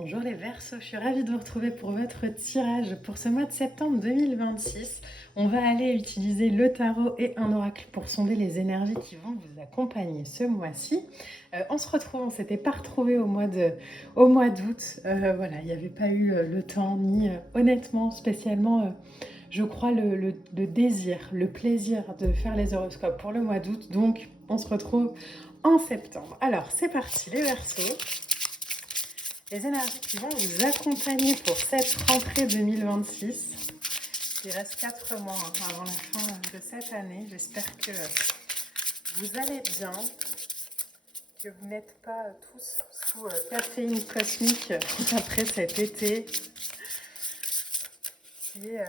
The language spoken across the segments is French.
Bonjour les Verseaux, je suis ravie de vous retrouver pour votre tirage pour ce mois de septembre 2026. On va aller utiliser le tarot et un oracle pour sonder les énergies qui vont vous accompagner ce mois-ci. On se retrouve, on s'était pas retrouvé au mois d'août. Voilà, il n'y avait pas eu le temps ni honnêtement spécialement, je crois, le désir, le plaisir de faire les horoscopes pour le mois d'août. Donc on se retrouve en septembre. Alors c'est parti les Verseaux. Les énergies qui vont vous accompagner pour cette rentrée 2026. Il reste 4 mois avant la fin de cette année. J'espère que vous allez bien, que vous n'êtes pas tous sous caféine cosmique après cet été qui est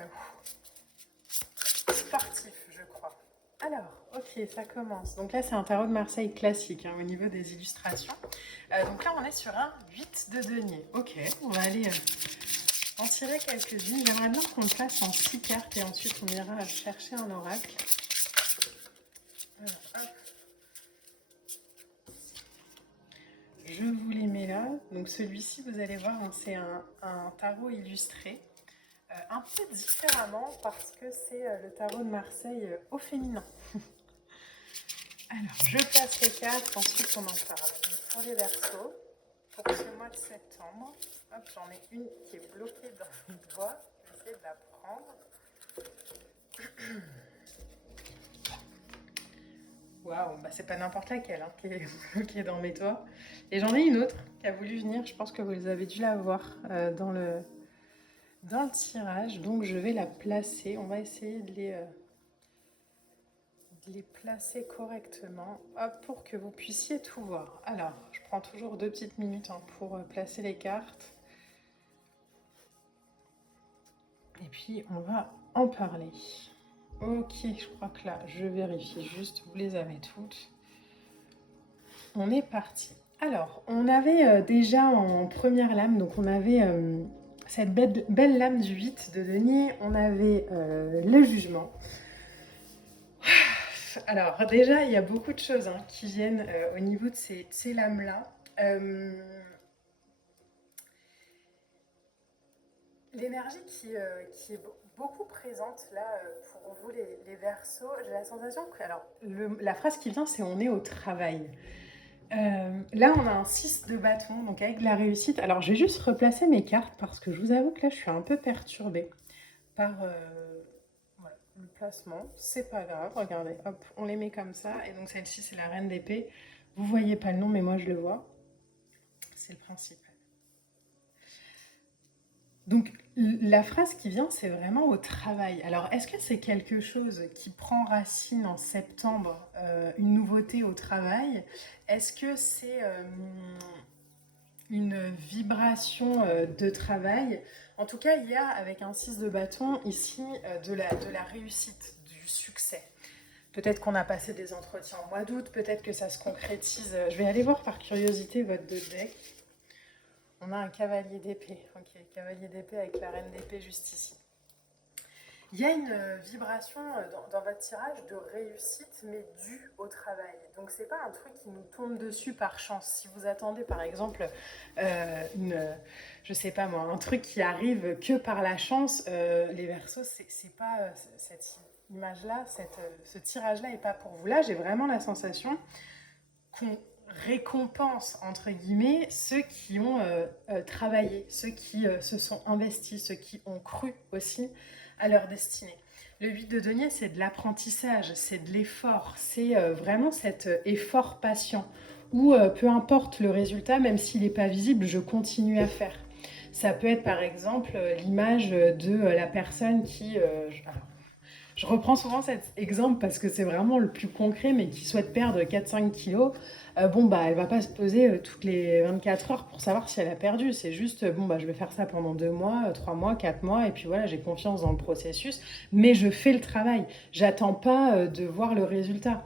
sportif, je crois. Alors, ok, ça commence. Donc là, c'est un tarot de Marseille classique au niveau des illustrations. Donc là, on est sur un 8 de denier. Ok, on va aller en tirer quelques-unes. J'aimerais bien qu'on le fasse en 6 cartes et ensuite on ira chercher un oracle. Alors, hop. Je vous les mets là. Donc celui-ci, vous allez voir, c'est un tarot illustré. Un peu différemment parce que c'est le tarot de Marseille au féminin. Alors, je passe les cartes, ensuite on en parle. Donc, pour les Verseaux, pour ce mois de septembre, hop, j'en ai une qui est bloquée dans le doigt. Je vais essayer de la prendre. Waouh, bah c'est pas n'importe laquelle qui est bloquée dans mes doigts. Et j'en ai une autre qui a voulu venir, je pense que vous avez dû la voir dans le tirage. Donc je vais la placer, on va essayer de les placer correctement pour que vous puissiez tout voir. Alors, je prends toujours 2 petites minutes pour placer les cartes. Et puis, on va en parler. Ok, je crois que là, je vérifie juste, vous les avez toutes. On est parti. Alors, on avait déjà en première lame, donc on avait cette belle lame du 8 de denier, on avait le jugement. Alors déjà, il y a beaucoup de choses qui viennent au niveau de ces lames-là. L'énergie qui est beaucoup présente là pour vous les Verseaux, j'ai la sensation que... Alors, la phrase qui vient, c'est « on est au travail ». Là, on a un 6 de bâton, donc avec de la réussite. Alors, je vais juste replacer mes cartes parce que je vous avoue que là, je suis un peu perturbée par voilà, le placement. C'est pas grave, regardez, hop, on les met comme ça. Et donc, celle-ci, c'est la reine d'épée. Vous voyez pas le nom, mais moi, je le vois. C'est le principe. Donc, la phrase qui vient, c'est vraiment au travail. Alors, est-ce que c'est quelque chose qui prend racine en septembre, une nouveauté au travail? Est-ce que c'est une vibration de travail? En tout cas, il y a, avec un 6 de bâton, ici, de la réussite, du succès. Peut-être qu'on a passé des entretiens au mois d'août, peut-être que ça se concrétise. Je vais aller voir par curiosité votre deck. On a un cavalier d'épée. Ok, cavalier d'épée avec la reine d'épée juste ici. Il y a une vibration dans votre tirage de réussite, mais due au travail. Donc c'est pas un truc qui nous tombe dessus par chance. Si vous attendez par exemple je sais pas moi, un truc qui arrive que par la chance, les Verseaux, c'est pas cette image-là, ce tirage-là est pas pour vous. Là, j'ai vraiment la sensation qu'on récompense, entre guillemets, ceux qui ont travaillé, ceux qui se sont investis, ceux qui ont cru aussi à leur destinée. Le 8 de denier, c'est de l'apprentissage, c'est de l'effort, c'est vraiment cet effort patient où peu importe le résultat, même s'il n'est pas visible, je continue à faire. Ça peut être par exemple l'image de la personne qui... je reprends souvent cet exemple parce que c'est vraiment le plus concret, mais qui souhaite perdre 4-5 kilos. Bon, bah, elle va pas se poser toutes les 24 heures pour savoir si elle a perdu. C'est juste, bon, bah, je vais faire ça pendant 2 mois, 3 mois, 4 mois, et puis voilà, j'ai confiance dans le processus, mais je fais le travail. J'attends pas de voir le résultat.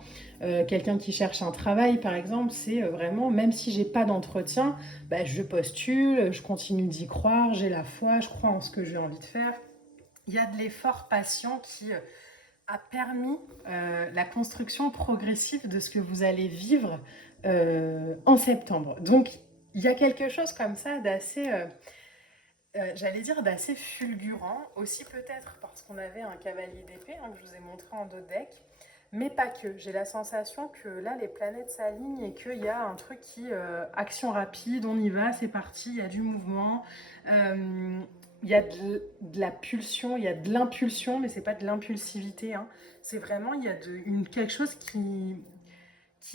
Quelqu'un qui cherche un travail, par exemple, c'est vraiment, même si j'ai pas d'entretien, bah, je postule, je continue d'y croire, j'ai la foi, je crois en ce que j'ai envie de faire. Il y a de l'effort patient qui a permis la construction progressive de ce que vous allez vivre en septembre. Donc, il y a quelque chose comme ça d'assez, j'allais dire d'assez fulgurant, aussi peut-être parce qu'on avait un cavalier d'épée, hein, que je vous ai montré en dos de deck, mais pas que. J'ai la sensation que là, les planètes s'alignent et qu'il y a un truc qui, action rapide, on y va, c'est parti, il y a du mouvement, euh, il y a de la pulsion, il y a de l'impulsion, mais c'est pas de l'impulsivité, hein. C'est vraiment, il y a quelque chose qui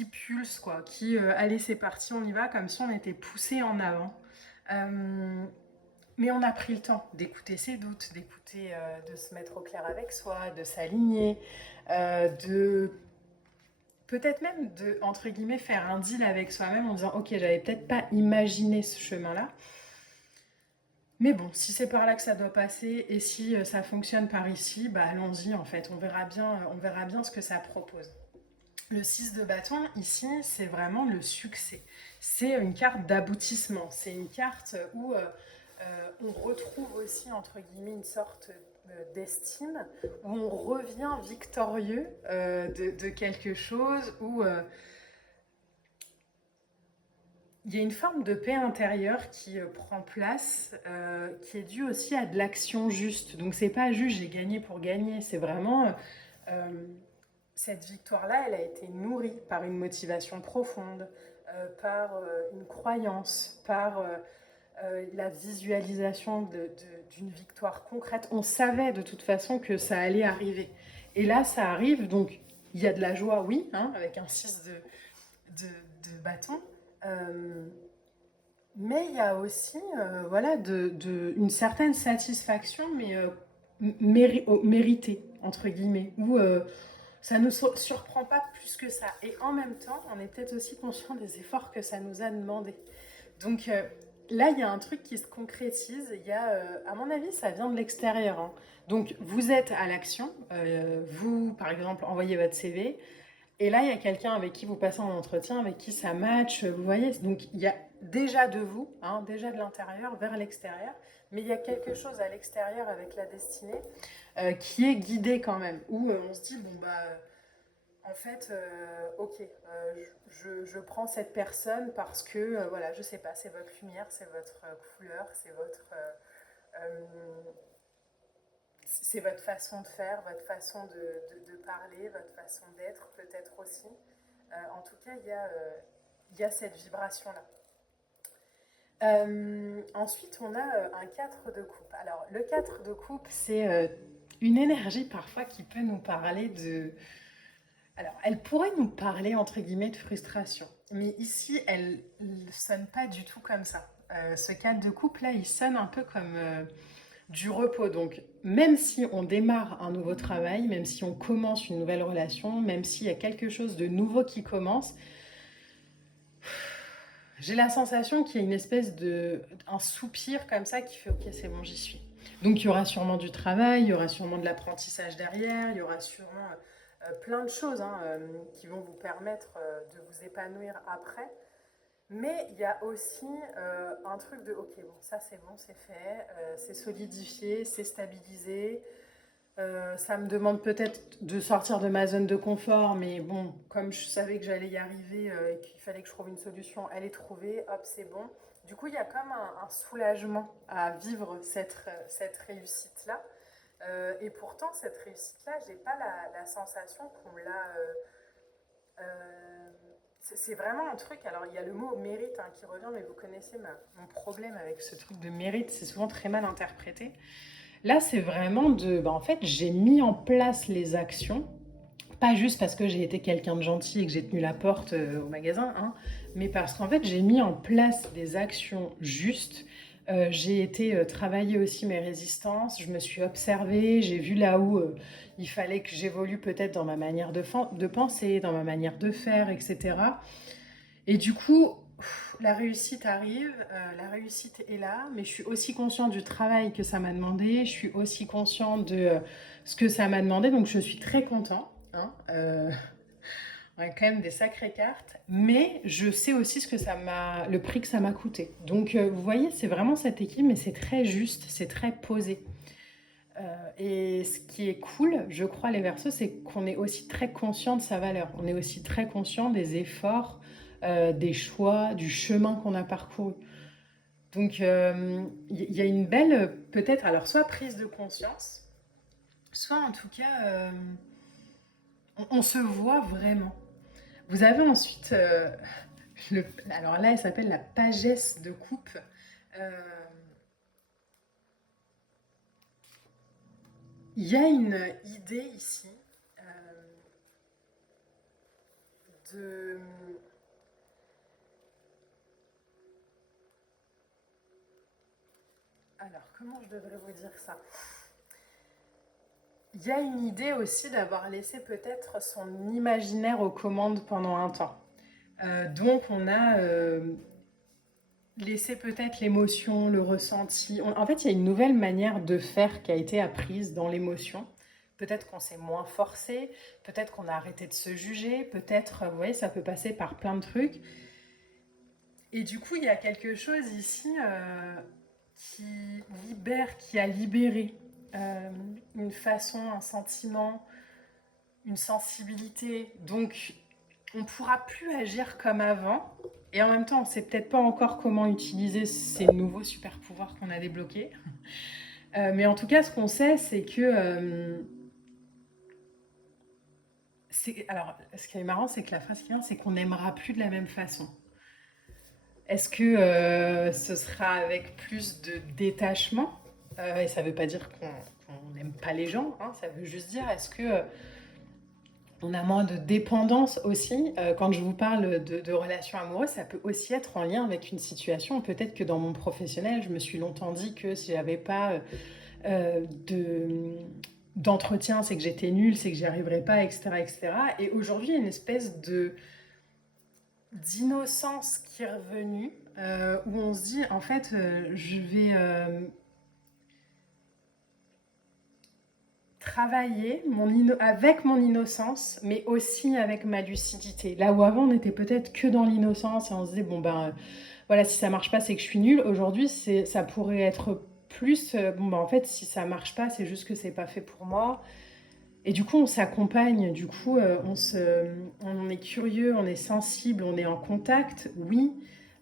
pulse, quoi, qui, allez, c'est parti, on y va, comme si on était poussé en avant. Euh, mais on a pris le temps d'écouter ses doutes, d'écouter, de se mettre au clair avec soi, de s'aligner, de peut-être même de, entre guillemets, faire un deal avec soi-même en disant, ok, j'avais peut-être pas imaginé ce chemin-là, mais bon, si c'est par là que ça doit passer et si ça fonctionne par ici, bah allons-y en fait, on verra bien ce que ça propose. Le 6 de bâton, ici, c'est vraiment le succès. C'est une carte d'aboutissement. C'est une carte où on retrouve aussi, entre guillemets, une sorte d'estime, où on revient victorieux de quelque chose, où il y a une forme de paix intérieure qui prend place, qui est due aussi à de l'action juste. Donc c'est pas juste j'ai gagné pour gagner, c'est vraiment cette victoire-là, elle a été nourrie par une motivation profonde, par une croyance, par la visualisation d'une victoire concrète. On savait de toute façon que ça allait arriver. Et là, ça arrive, donc il y a de la joie, oui, hein, avec un 6 de bâton. Euh, mais il y a aussi voilà, une certaine satisfaction, mais méritée, entre guillemets, où ça ne nous surprend pas plus que ça. Et en même temps, on est peut-être aussi conscient des efforts que ça nous a demandé. Donc là, il y a un truc qui se concrétise. Il y a, à mon avis, ça vient de l'extérieur, hein. Donc vous êtes à l'action. Vous, par exemple, envoyez votre CV. Et là, il y a quelqu'un avec qui vous passez en entretien, avec qui ça match, vous voyez. Donc il y a déjà de vous, hein, déjà de l'intérieur vers l'extérieur. Mais il y a quelque chose à l'extérieur avec la destinée qui est guidé quand même. Où on se dit, bon, bah en fait, ok, je prends cette personne parce que, voilà, je sais pas, c'est votre lumière, c'est votre couleur, euh, c'est votre façon de faire, votre façon de parler, votre façon d'être peut-être aussi. En tout cas, il y a cette vibration-là. Ensuite, on a un 4 de coupe. Alors, le 4 de coupe, c'est une énergie parfois qui peut nous parler de, alors, elle pourrait nous parler, entre guillemets, de frustration. Mais ici, elle ne sonne pas du tout comme ça. Ce cadre de couple-là, il sonne un peu comme du repos. Donc, même si on démarre un nouveau travail, même si on commence une nouvelle relation, même s'il y a quelque chose de nouveau qui commence, j'ai la sensation qu'il y a une espèce de... un soupir comme ça qui fait « Ok, c'est bon, j'y suis ». Donc, il y aura sûrement du travail, il y aura sûrement de l'apprentissage derrière, il y aura sûrement plein de choses, hein, qui vont vous permettre de vous épanouir après. Mais il y a aussi un truc de ok, bon, ça c'est bon, c'est fait, c'est solidifié, c'est stabilisé. Ça me demande peut-être de sortir de ma zone de confort, mais bon, comme je savais que j'allais y arriver et qu'il fallait que je trouve une solution, elle est trouvée, hop, c'est bon. Du coup, il y a comme un soulagement à vivre cette réussite-là. Et pourtant, cette réussite-là, j'ai pas la sensation qu'on l'a. C'est vraiment un truc. Alors, il y a le mot mérite hein, qui revient, mais vous connaissez mon problème avec ce truc de mérite, c'est souvent très mal interprété. Là, c'est vraiment de. Bah, en fait, j'ai mis en place les actions, pas juste parce que j'ai été quelqu'un de gentil et que j'ai tenu la porte au magasin, hein, mais parce qu'en fait, j'ai mis en place des actions justes. J'ai été travailler aussi mes résistances, je me suis observée, j'ai vu là où il fallait que j'évolue peut-être dans ma manière de penser, dans ma manière de faire, etc. Et du coup, la réussite arrive, la réussite est là, mais je suis aussi consciente du travail que ça m'a demandé, je suis aussi consciente de ce que ça m'a demandé, donc je suis très contente, hein. On a quand même des sacrées cartes, mais je sais aussi le prix que ça m'a coûté. Donc vous voyez, c'est vraiment cette équipe, mais c'est très juste, c'est très posé. Et ce qui est cool, je crois, les Verseaux, c'est qu'on est aussi très conscient de sa valeur. On est aussi très conscient des efforts, des choix, du chemin qu'on a parcouru. Donc, il y a une belle, peut-être, alors soit prise de conscience, soit en tout cas, on se voit vraiment. Vous avez ensuite, alors là, elle s'appelle la pagesse de coupe. Euh, Il y a une idée ici de... Alors, comment je devrais vous dire ça? Il y a une idée aussi d'avoir laissé peut-être son imaginaire aux commandes pendant un temps. Donc, on a laissé peut-être l'émotion, le ressenti. En fait, il y a une nouvelle manière de faire qui a été apprise dans l'émotion. Peut-être qu'on s'est moins forcé, peut-être qu'on a arrêté de se juger, peut-être, vous voyez, ça peut passer par plein de trucs. Et du coup, il y a quelque chose ici qui libère, qui a libéré une façon, un sentiment, une sensibilité. Donc, on ne pourra plus agir comme avant. Et en même temps, on ne sait peut-être pas encore comment utiliser ces nouveaux super pouvoirs qu'on a débloqués. Mais en tout cas, ce qu'on sait, c'est que... alors, ce qui est marrant, c'est que la phrase qui vient, c'est qu'on n'aimera plus de la même façon. Est-ce que ce sera avec plus de détachement? Et ça ne veut pas dire qu'on n'aime pas les gens, hein, ça veut juste dire est-ce que on a moins de dépendance aussi. Quand je vous parle de relations amoureuses, ça peut aussi être en lien avec une situation. Peut-être que dans mon professionnel, je me suis longtemps dit que si j'avais pas d'entretien, c'est que j'étais nulle, c'est que j'y arriverais pas, etc., etc. Et aujourd'hui, il y a une espèce d'innocence qui est revenue, où on se dit, en fait, je vais travailler avec mon innocence, mais aussi avec ma lucidité. Là où avant, on était peut-être que dans l'innocence et on se disait, bon ben, voilà, si ça marche pas, c'est que je suis nulle. Aujourd'hui, ça pourrait être plus, bon ben, en fait, si ça marche pas, c'est juste que c'est pas fait pour moi. Et du coup, on s'accompagne, du coup, on est curieux, on est sensible, on est en contact, oui.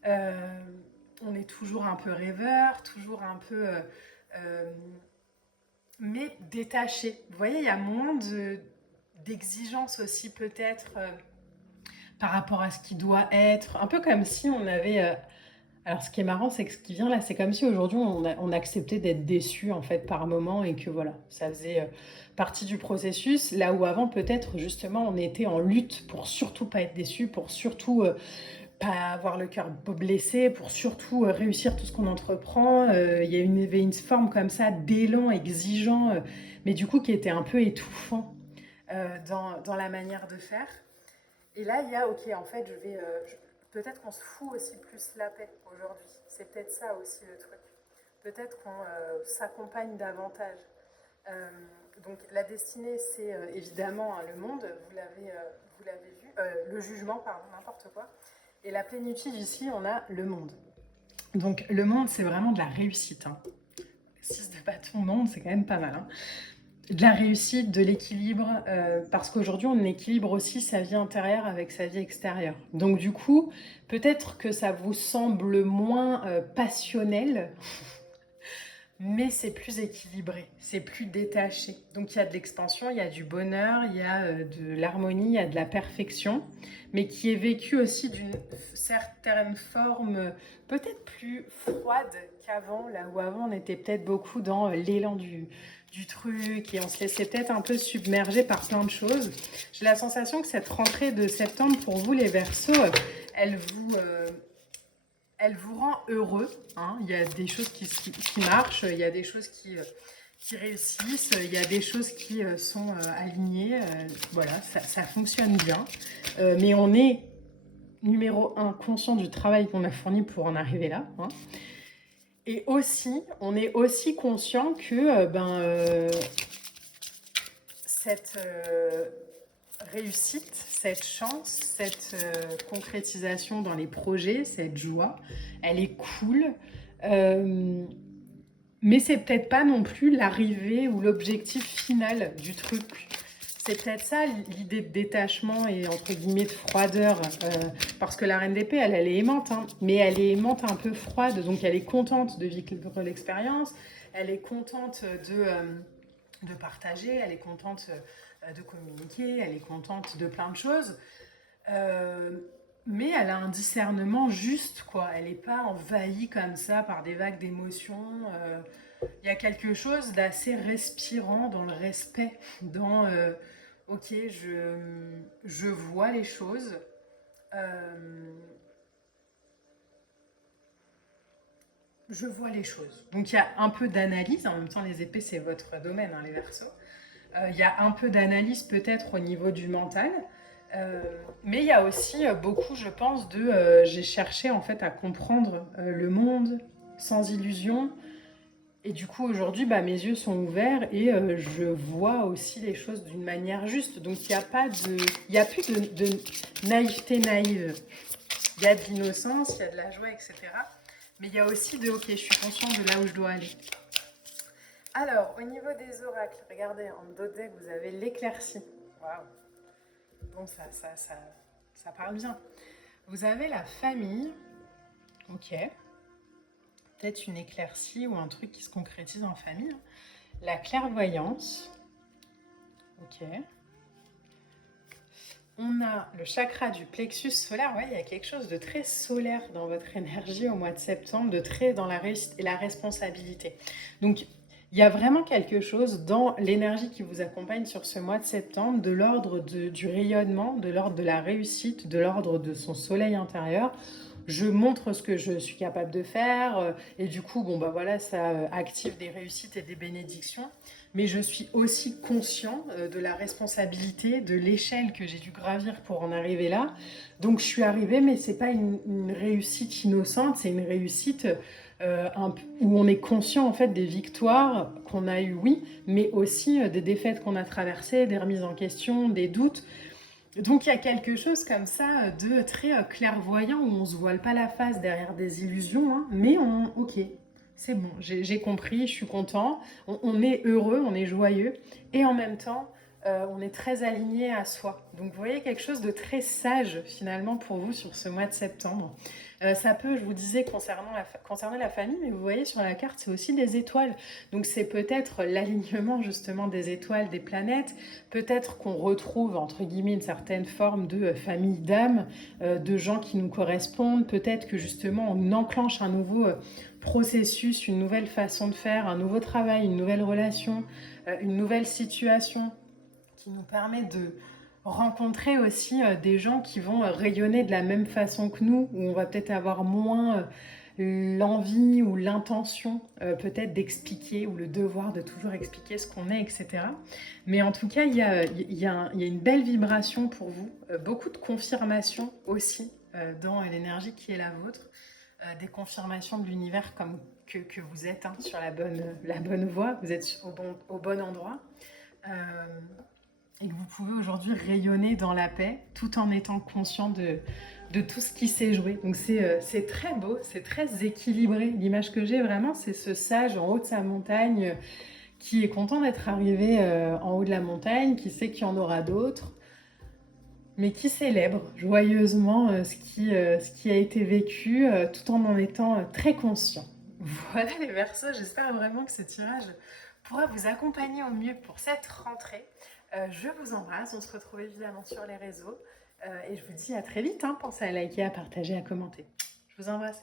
Euh, on est toujours un peu rêveur, toujours un peu... mais détaché. Vous voyez, il y a moins d'exigences aussi peut-être par rapport à ce qui doit être. Un peu comme si on avait... alors ce qui est marrant, c'est que ce qui vient là, c'est comme si aujourd'hui on acceptait d'être déçu en fait par moment et que voilà, ça faisait partie du processus. Là où avant peut-être justement on était en lutte pour surtout pas être déçu, pour surtout pas avoir le cœur blessé, pour surtout réussir tout ce qu'on entreprend. Il y a avait une forme comme ça d'élan exigeant, mais du coup qui était un peu étouffant dans la manière de faire. Et là, il y a, ok, en fait, peut-être qu'on se fout aussi plus la paix aujourd'hui. C'est peut-être ça aussi le truc. Peut-être qu'on s'accompagne davantage. Euh, donc la destinée, c'est évidemment hein, le monde, vous l'avez vu, le jugement, pardon, n'importe quoi. Et la plénitude ici, on a le monde. Donc le monde, c'est vraiment de la réussite. Hein. 6 de bâton, monde, c'est quand même pas mal. Hein. De la réussite, de l'équilibre, parce qu'aujourd'hui, on équilibre aussi sa vie intérieure avec sa vie extérieure. Donc du coup, peut-être que ça vous semble moins passionnel, mais c'est plus équilibré, c'est plus détaché. Donc il y a de l'expansion, il y a du bonheur, il y a de l'harmonie, il y a de la perfection, mais qui est vécu aussi d'une certaine forme peut-être plus froide qu'avant, là où avant on était peut-être beaucoup dans l'élan du truc et on se laissait peut-être un peu submerger par plein de choses. J'ai la sensation que cette rentrée de septembre pour vous les Verseaux, elle vous rend heureux. Hein. Il y a des choses qui marchent, il y a des choses qui réussissent, il y a des choses qui sont alignées. Voilà, ça fonctionne bien. Mais on est, numéro un, conscient du travail qu'on a fourni pour en arriver là. Hein. Et aussi, on est aussi conscient que cette réussite, cette chance, cette concrétisation dans les projets, cette joie, elle est cool. Mais c'est peut-être pas non plus l'arrivée ou l'objectif final du truc. c'est peut-être ça l'idée de détachement et entre guillemets de froideur, parce que la reine d'épée, elle est aimante, hein, mais elle est aimante un peu froide, donc elle est contente de vivre l'expérience, elle est contente de partager, elle est contente de communiquer, elle est contente de plein de choses. Euh, mais elle a un discernement juste, quoi. Elle n'est pas envahie comme ça par des vagues d'émotions. Il y a quelque chose d'assez respirant dans le respect, dans ok, je vois les choses. euh, je vois les choses. Donc il y a un peu d'analyse, en même temps les épées c'est votre domaine, hein, les Verseaux. Il y a un peu d'analyse peut-être au niveau du mental, euh, mais il y a aussi beaucoup, je pense, de j'ai cherché en fait à comprendre le monde sans illusion. Et du coup, aujourd'hui, bah, mes yeux sont ouverts et je vois aussi les choses d'une manière juste. Donc, il n'y a pas de, il y a plus de naïveté naïve. Il y a de l'innocence, il y a de la joie, etc. Mais il y a aussi de, ok, je suis consciente de là où je dois aller. Alors, au niveau des oracles, regardez, en dos de deck, vous avez l'éclaircie. Waouh. Bon, ça parle bien. Vous avez la famille. Ok. Peut-être une éclaircie ou un truc qui se concrétise en famille. La clairvoyance. Ok. On a le chakra du plexus solaire. Ouais, il y a quelque chose de très solaire dans votre énergie au mois de septembre, de très dans la réussite et la responsabilité. Donc, il y a vraiment quelque chose dans l'énergie qui vous accompagne sur ce mois de septembre, de l'ordre du rayonnement, de l'ordre de la réussite, de l'ordre de son soleil intérieur. Je montre ce que je suis capable de faire et du coup, bon, bah voilà, ça active des réussites et des bénédictions. Mais je suis aussi conscient de la responsabilité, de l'échelle que j'ai dû gravir pour en arriver là. Donc je suis arrivée, mais c'est pas une réussite innocente, c'est une réussite où on est conscient en fait des victoires qu'on a eues, oui, mais aussi des défaites qu'on a traversées, des remises en question, des doutes. Donc il y a quelque chose comme ça de très clairvoyant où on se voile pas la face derrière des illusions, hein, mais ok, c'est bon, j'ai compris, je suis content, on est heureux, on est joyeux, et en même temps, on est très aligné à soi. Donc vous voyez quelque chose de très sage finalement pour vous sur ce mois de septembre. Ça peut, je vous disais, concerner la famille, mais vous voyez sur la carte, c'est aussi des étoiles. Donc c'est peut-être l'alignement justement des étoiles, des planètes. Peut-être qu'on retrouve, entre guillemets, une certaine forme de famille d'âme, de gens qui nous correspondent. Peut-être que justement, on enclenche un nouveau processus, une nouvelle façon de faire, un nouveau travail, une nouvelle relation, une nouvelle situation qui nous permet de rencontrer aussi des gens qui vont rayonner de la même façon que nous, où on va peut-être avoir moins l'envie ou l'intention peut-être d'expliquer ou le devoir de toujours expliquer ce qu'on est, etc. Mais en tout cas, il y a une belle vibration pour vous, beaucoup de confirmations aussi dans l'énergie qui est la vôtre, des confirmations de l'univers comme que vous êtes hein, sur la bonne voie, vous êtes au bon endroit. Euh, et que vous pouvez aujourd'hui rayonner dans la paix tout en étant conscient de tout ce qui s'est joué. Donc c'est très beau, c'est très équilibré. L'image que j'ai vraiment, c'est ce sage en haut de sa montagne qui est content d'être arrivé en haut de la montagne, qui sait qu'il y en aura d'autres, mais qui célèbre joyeusement ce qui a été vécu tout en étant très conscient. Voilà les Verseaux, j'espère vraiment que ce tirage pourra vous accompagner au mieux pour cette rentrée. Je vous embrasse, on se retrouve évidemment sur les réseaux et je vous dis à très vite. Hein. Pensez à liker, à partager, à commenter. Je vous embrasse.